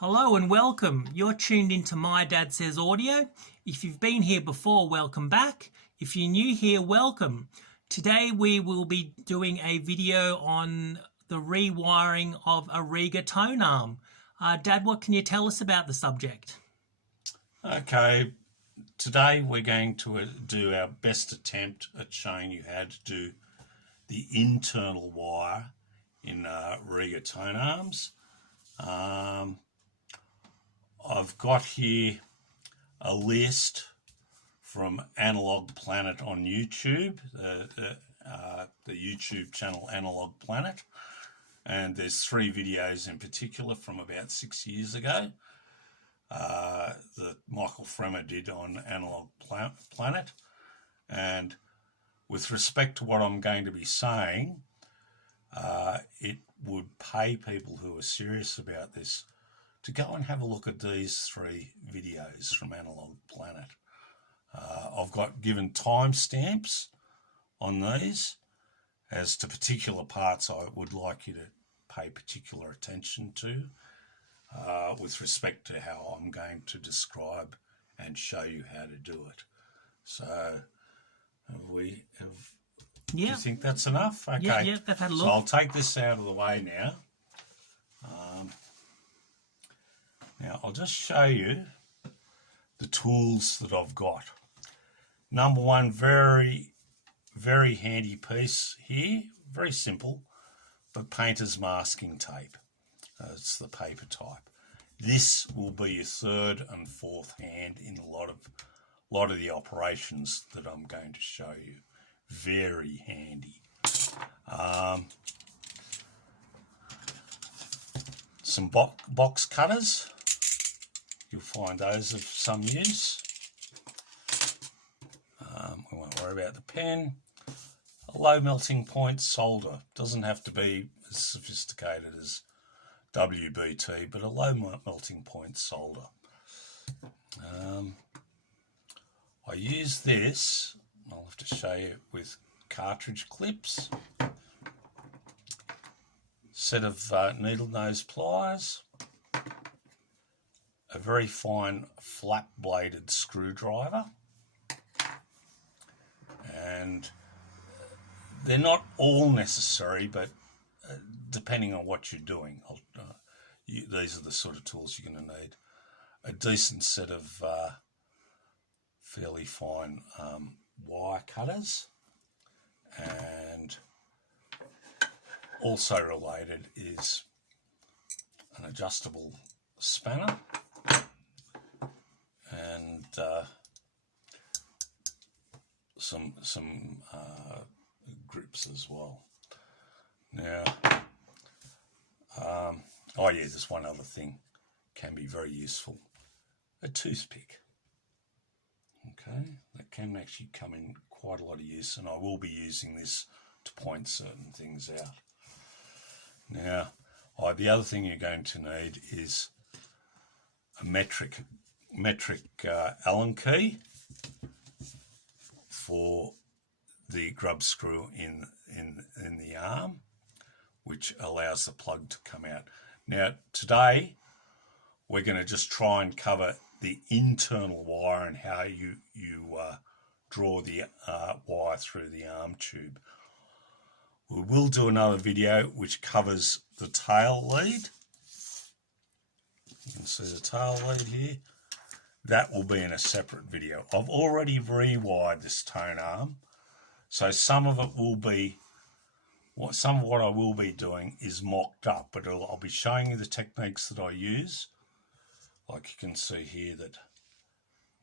Hello and welcome. You're tuned into My Dad Says Audio. If you've been here before, welcome back. If you're new here, welcome. Today we will be doing a video on the rewiring of a Rega tone arm. Dad, what can you tell us about the subject? Okay, today we're going to do our best attempt at showing you how to do the internal wire in Rega tone arms. I've got here a list from Analog Planet on YouTube, the YouTube channel Analog Planet, and there's 3 videos in particular from about 6 years ago that Michael Fremer did on Analog Planet. And with respect to what I'm going to be saying, it would pay people who are serious about this to go and have a look at these 3 videos from Analog Planet. I've got given timestamps on these as to particular parts I would like you to pay particular attention to with respect to how I'm going to describe and show you how to do it. So do you think that's enough? Okay. Yeah, they've had a look. So I'll take this out of the way now. Now I'll just show you the tools that I've got. Number one, very, very handy piece here, very simple, but painter's masking tape. It's the paper type. This will be your 3rd and 4th hand in a lot of the operations that I'm going to show you. Very handy. Some box cutters. You'll find those of some use. We won't worry about the pen. A low melting point solder. Doesn't have to be as sophisticated as WBT, but a low melting point solder. I use this, I'll have to show you, with cartridge clips. Set of needle nose pliers. A very fine flat bladed screwdriver, and they're not all necessary, but depending on what you're doing, these are the sort of tools you're going to need. A decent set of fairly fine wire cutters, and also related is an adjustable spanner and some grips as well. Now, oh yeah, there's one other thing can be very useful: a toothpick. Okay, that can actually come in quite a lot of use, and I will be using this to point certain things out. Now, the other thing you're going to need is a metric Allen key for the grub screw in the arm, which allows the plug to come out. Now, today we're going to just try and cover the internal wire and how you draw the wire through the arm tube. We will do another video which covers the tail lead. You can see the tail lead here. That will be in a separate video. I've already rewired this tone arm, so some of it will be, some of what I will be doing is mocked up, but I'll be showing you the techniques that I use. Like you can see here that,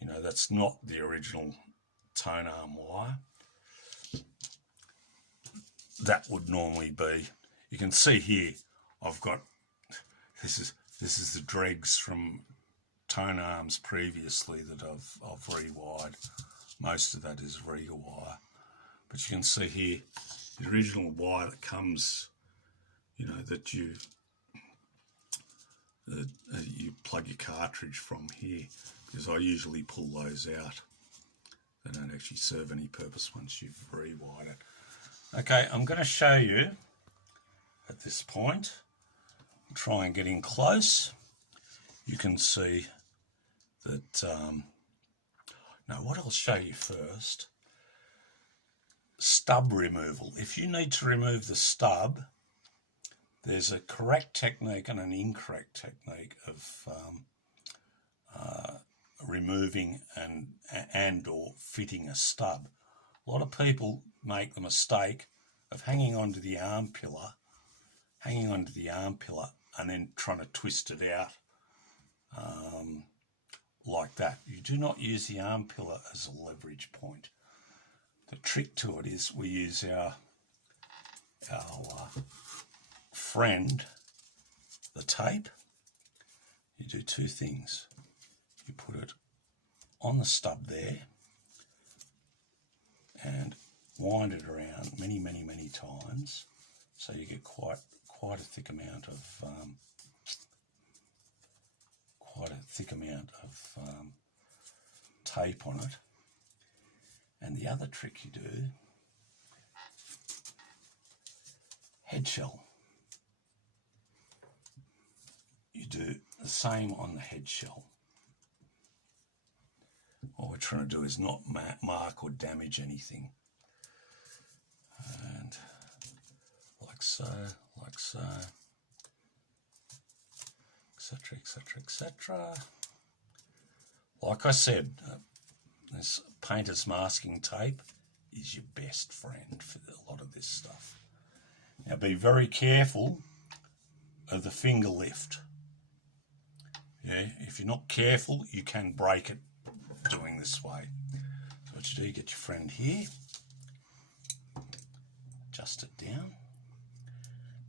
you know, that's not the original tone arm wire. That would normally be, you can see here, I've got, this is the dregs from tone arms previously that I've rewired. Most of that is Rega wire. But you can see here, the original wire that comes, you know, that you plug your cartridge from here, because I usually pull those out. They don't actually serve any purpose once you've rewired it. Okay, I'm going to show you at this point, try and get in close. you can see that, now what I'll show you first, stub removal. If you need to remove the stub, there's a correct technique and an incorrect technique of removing and or fitting a stub. A lot of people make the mistake of hanging onto the arm pillar, and then trying to twist it out like that. You do not use the arm pillar as a leverage point. The trick to it is we use our friend, the tape. You do two things. You put it on the stub there and wind it around many times, so you get quite a thick amount of tape on it. And the other trick you do, head shell. You do the same on the head shell. What we're trying to do is not mark or damage anything. And like so, etc, etc. Like I said, this painter's masking tape is your best friend for a lot of this stuff. Now be very careful of the finger lift. Yeah, if you're not careful, you can break it doing this way. So what you do, you get your friend here, adjust it down.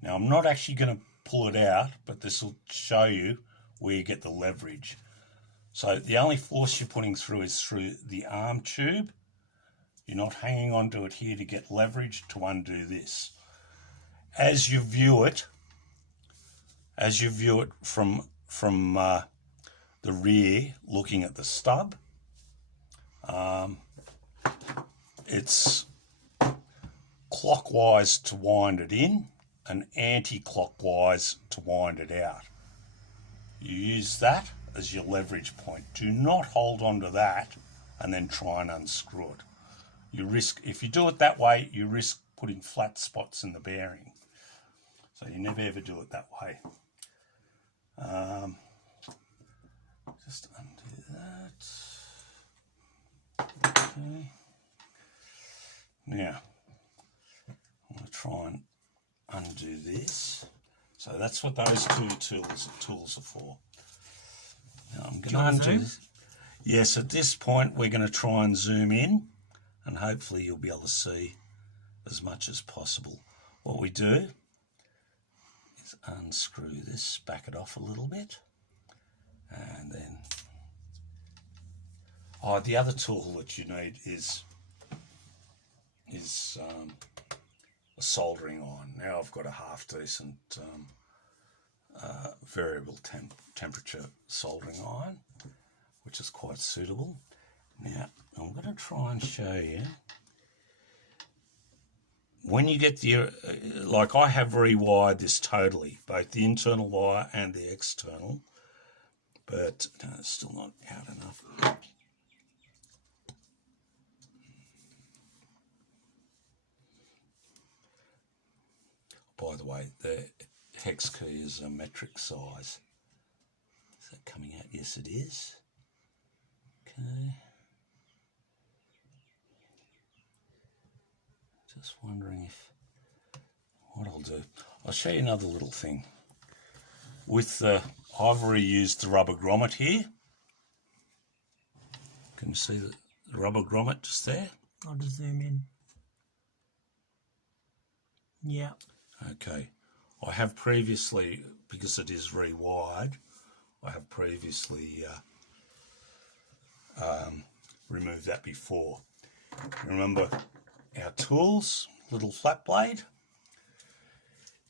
Now I'm not actually going to pull it out, but this will show you where you get the leverage. So the only force you're putting through is through the arm tube. You're not hanging onto it here to get leverage to undo this. As you view it from the rear, looking at the stub, it's clockwise to wind it in and anti-clockwise to wind it out. You use that as your leverage point. Do not hold on to that and then try and unscrew it. You risk, if you do it that way, you risk putting flat spots in the bearing. So you never ever do it that way. Just undo that. Okay. Now, I'm going to try and undo this. So that's what those two tools are for. Now I'm going to undo this. Yes, at this point we're going to try and zoom in, and hopefully you'll be able to see as much as possible. What we do is unscrew this, back it off a little bit, and then the other tool that you need is a soldering iron. Now I've got a half decent variable temperature soldering iron, which is quite suitable. Now I'm going to try and show you, when you get the, like I have rewired this totally, both the internal wire and the external, but no, it's still not out enough. By the way, the hex key is a metric size. Is that coming out? Yes, it is. Okay. Just wondering if, what I'll do, I'll show you another little thing. With the, I've already used the rubber grommet here. Can you see the rubber grommet just there? I'll just zoom in. Yeah. Okay. I have previously, because it is rewired, I have previously removed that before. Remember our tools, little flat blade.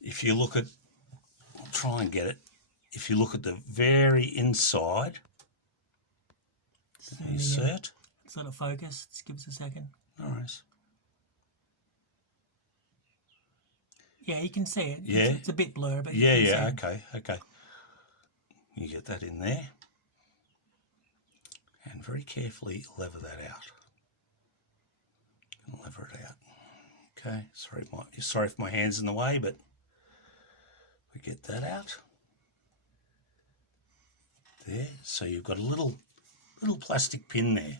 If you look at, I'll try and get it, if you look at the very inside, can you see it? It's not a focus, just give us a second. No worries. Yeah, you can see it. Yeah. It's a bit blurry, but yeah, okay. You get that in there. And very carefully lever that out. And lever it out. Okay, sorry if my hand's in the way, but we get that out. There, so you've got a little plastic pin there.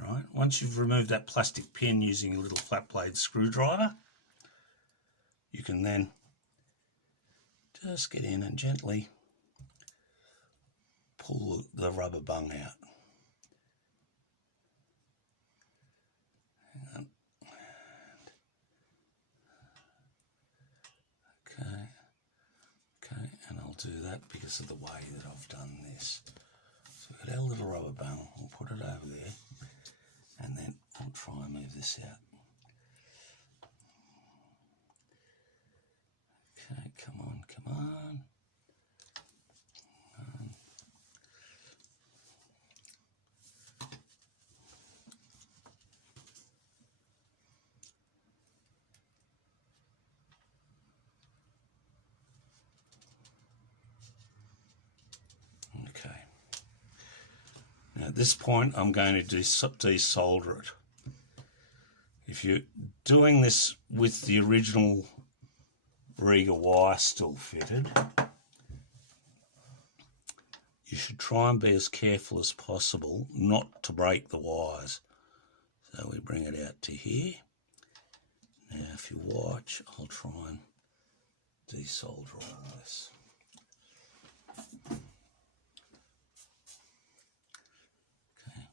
Right, once you've removed that plastic pin using a little flat blade screwdriver, you can then just get in and gently pull the rubber bung out. Hang on. Okay, and I'll do that because of the way that I've done this. So we've got our little rubber bung, we'll put it over there, and then I'll try and move this out. Okay, come on. Okay. Now at this point I'm going to desolder it. If you're doing this with the original Rega wire still fitted, you should try and be as careful as possible not to break the wires. So we bring it out to here. Now if you watch, I'll try and desolder all this. Okay,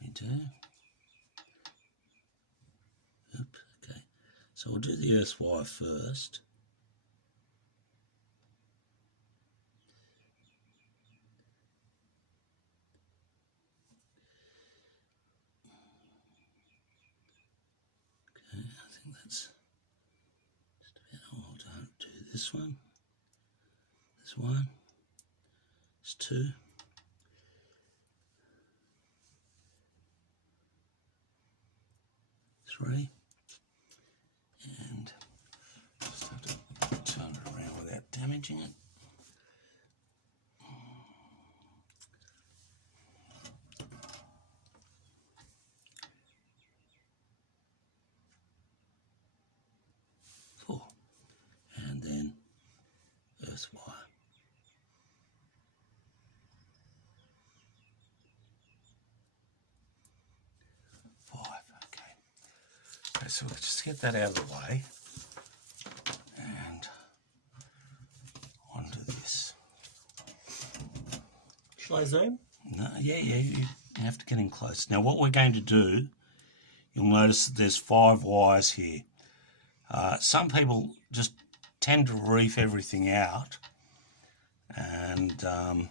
we do. Okay, so we'll do the earth wire first. Okay, I think that's just a bit, oh, don't do this one. There's one, there's two. Three, and just have to turn it around without damaging it. Four, and then earth wire. So we'll just get that out of the way and onto this. Shall I zoom? No, yeah, you have to get in close. Now what we're going to do, you'll notice that there's 5 wires here. Some people just tend to reef everything out, and I'm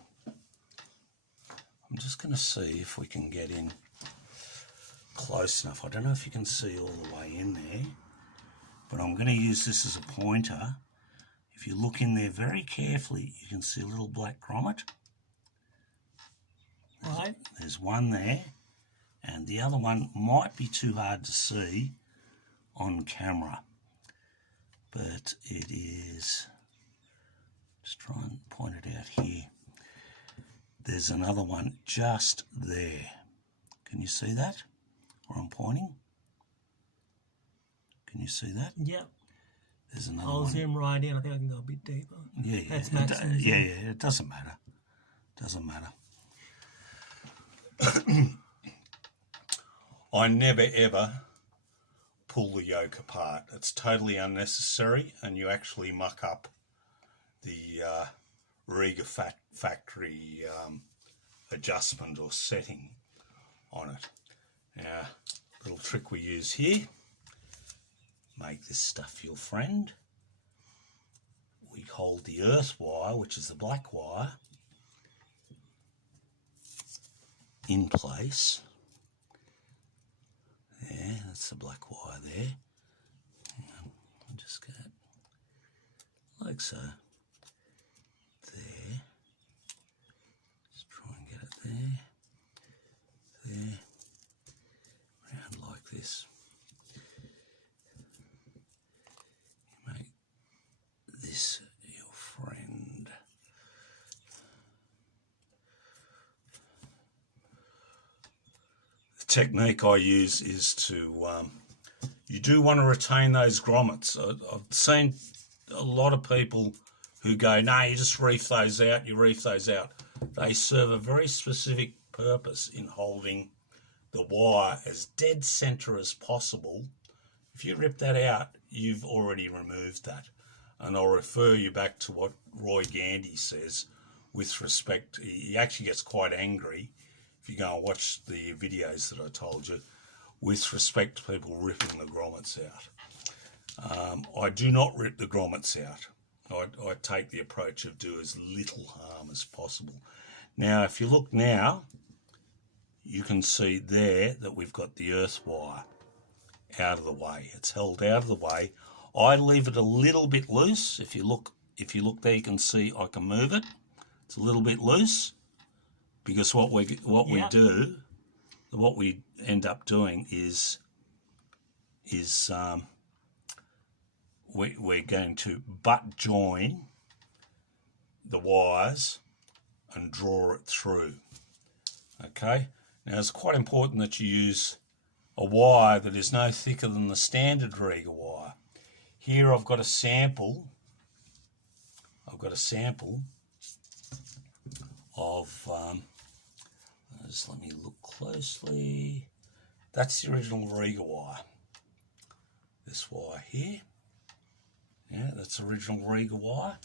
just going to see if we can get in close enough. I don't know if you can see all the way in there, but I'm going to use this as a pointer. If you look in there very carefully, you can see a little black grommet. Right. There's one there, and the other one might be too hard to see on camera, but it is, just try and point it out here. There's another one just there. Can you see that? Where I'm pointing? Can you see that? Yep. There's another I'll one. zoom right in. I think I can go a bit deeper. Yeah. That's maximum zoom. Yeah, it doesn't matter. Doesn't matter. I never ever pull the yoke apart. It's totally unnecessary, and you actually muck up the Rega factory adjustment or setting on it. Now, little trick we use here, make this stuff your friend. We hold the earth wire, which is the black wire, in place. There, that's the black wire there. I'll just get it like so. There. Just try and get it there. There. Round like this. You make this your friend. technique I use is to, you do want to retain those grommets. I've seen a lot of people who go, no, you just reef those out, you reef those out. They serve a very specific purpose in holding the wire as dead center as possible. If you rip that out, you've already removed that. And I'll refer you back to what Roy Gandy says with respect. He actually gets quite angry if you go and watch the videos that I told you with respect to people ripping the grommets out. I do not rip the grommets out. I take the approach of do as little harm as possible. Now, if you look now, you can see there that we've got the earth wire out of the way. It's held out of the way. I leave it a little bit loose. If you look there, you can see I can move it. It's a little bit loose because what we end up doing is we're going to butt join the wires and draw it through. Okay, now it's quite important that you use a wire that is no thicker than the standard Rega wire. Here I've got a sample. Of just let me look closely. That's the original Rega wire. This wire here. Yeah, that's original Rega wire.